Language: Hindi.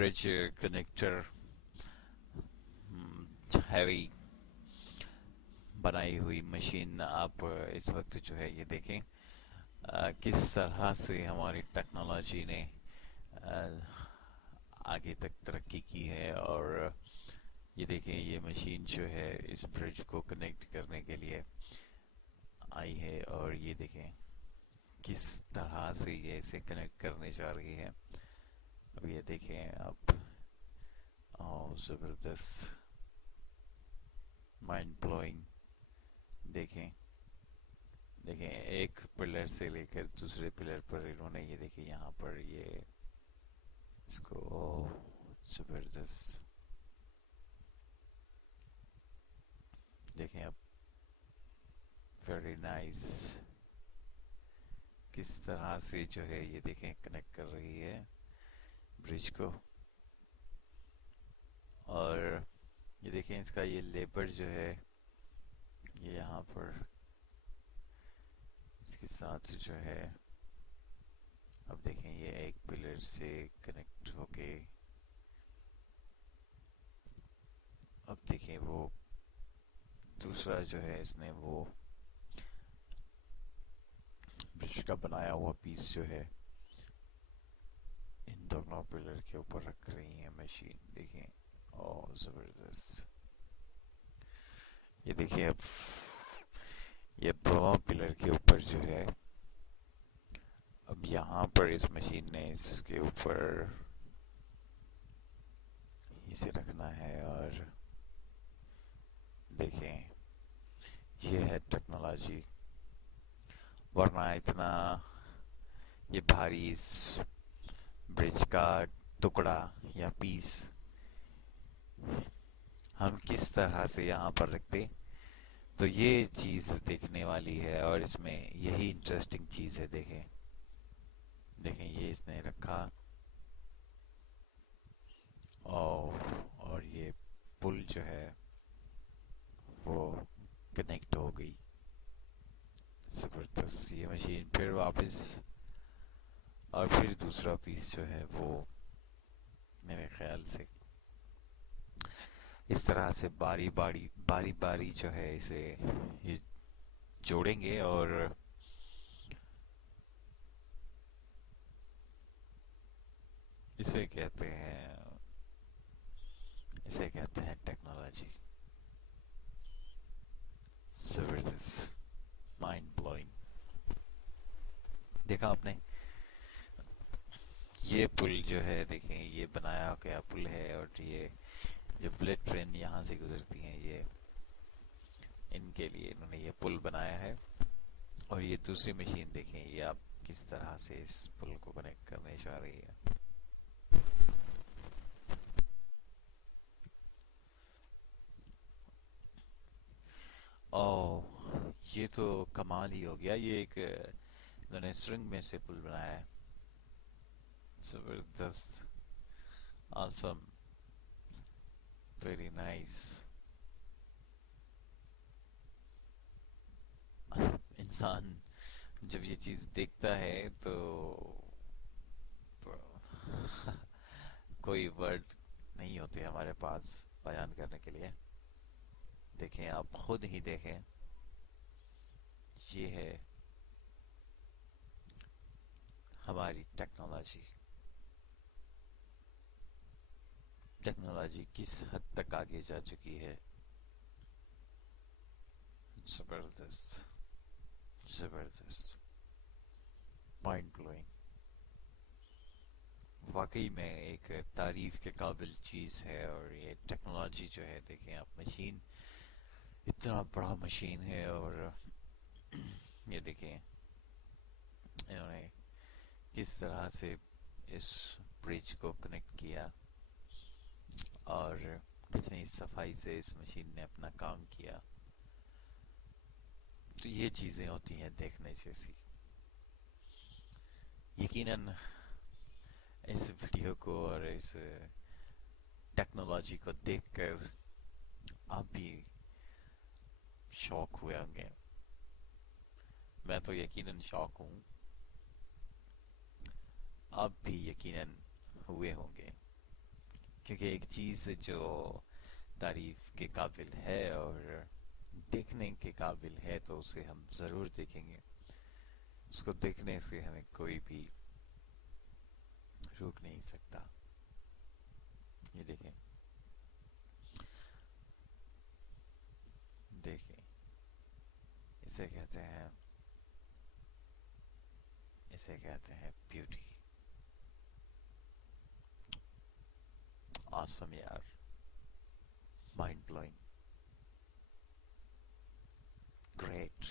ब्रिज कनेक्टर हैवी बनाई हुई मशीन आप इस वक्त जो है ये देखें किस तरह से हमारी टेक्नोलॉजी ने आगे तक तरक्की की है। और ये देखें ये मशीन जो है इस ब्रिज को कनेक्ट करने के लिए आई है और ये देखें किस तरह से ये इसे कनेक्ट करने जा रही है। अब ये देखें आप, ज़बरदस्त, माइंड ब्लोइंग। देखें देखें एक पिलर से लेकर दूसरे पिलर पर इन्होंने ये देखें यहाँ पर ये इसको, ज़बरदस्त। देखें अब, वेरी नाइस, किस तरह से जो है ये देखें कनेक्ट कर रही है ब्रिज को। और ये देखें इसका ये लेबर जो है ये यहाँ पर इसके साथ जो है, अब देखें ये एक पिलर से कनेक्ट होके, अब देखें वो दूसरा जो है इसने वो ब्रिज का बनाया हुआ पीस जो है इन दोनों पिलर के ऊपर रख रही है मशीन। देखें, ओ जबरदस्त। ये देखिए अब ये दोनों पिलर के ऊपर जो है, अब यहाँ पर इस मशीन ने इसके ऊपर इसे रखना है। और देखें ये है टेक्नोलॉजी, वरना इतना ये भारी इस ब्रिज का टुकड़ा या पीस हम किस तरह से यहाँ पर रखते। तो ये चीज़ देखने वाली है और इसमें यही इंटरेस्टिंग चीज़ है। देखें देखें ये इसने रखा और ये पुल जो है वो कनेक्ट हो गई। ज़बरदस्त। ये मशीन फिर वापस, और फिर दूसरा पीस जो है वो मेरे ख्याल से इस तरह से बारी बारी जो है इसे ये जोड़ेंगे और इसे कहते हैं टेक्नोलॉजी। जबरदस्त, माइंड ब्लोइंग। देखा आपने ये पुल जो है, देखें ये बनाया गया पुल है और ये जो बुलेट ट्रेन यहाँ से गुजरती हैं ये इनके लिए इन्होंने ये पुल बनाया है। और ये दूसरी मशीन देखें ये आप किस तरह से इस पुल को कनेक्ट करने जा रही है। ओह, ये तो कमाल ही हो गया। ये एक इन्होंने सुरंग में से पुल बनाया है। जबरदस्त, आसम, वेरी नाइस। इंसान जब ये चीज देखता है तो कोई वर्ड नहीं होते हमारे पास बयान करने के लिए। देखें आप खुद ही देखें, ये है हमारी टेक्नोलॉजी। टेक्नोलॉजी किस हद तक आगे जा चुकी है। जबरदस्त, जबरदस्त, माइंड ब्लोइंग। वाकई में एक तारीफ के काबिल चीज़ है। और ये टेक्नोलॉजी जो है, देखें आप मशीन, इतना बड़ा मशीन है और ये देखें इन्होंने किस तरह से इस ब्रिज को कनेक्ट किया और कितनी सफाई से इस मशीन ने अपना काम किया। तो ये चीज़ें होती हैं देखने जैसी। यकीनन इस वीडियो को और इस टेक्नोलॉजी को देखकर आप भी शॉक हुए होंगे। मैं तो यकीनन शॉक हूँ, आप भी यकीनन हुए होंगे। क्योंकि एक चीज़ जो तारीफ के काबिल है और देखने के काबिल है तो उसे हम ज़रूर देखेंगे। उसको देखने से हमें कोई भी रोक नहीं सकता। ये देखें, देखें, इसे कहते हैं, इसे कहते हैं ब्यूटी। ऑसम यार, माइंड ब्लोइंग, ग्रेट।